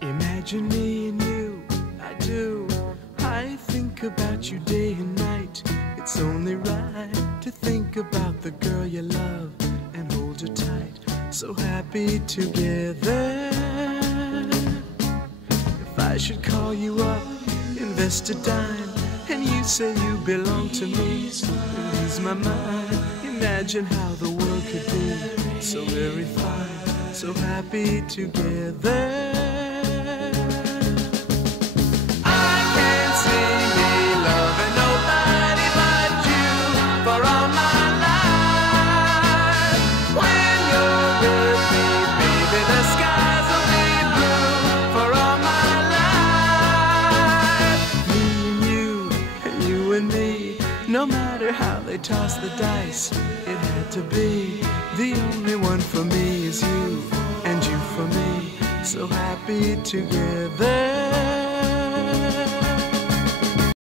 Imagine me and you, I do. I think about you day and night. It's only right to think about the girl you love and hold her tight. So happy together. If I should call you up, invest a dime, and you say you belong to me, and ease my mind. Imagine how the world could be so very fine, so happy together. No matter how they toss the dice, it had to be. The only one for me is you, and you for me. So happy together.